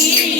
કી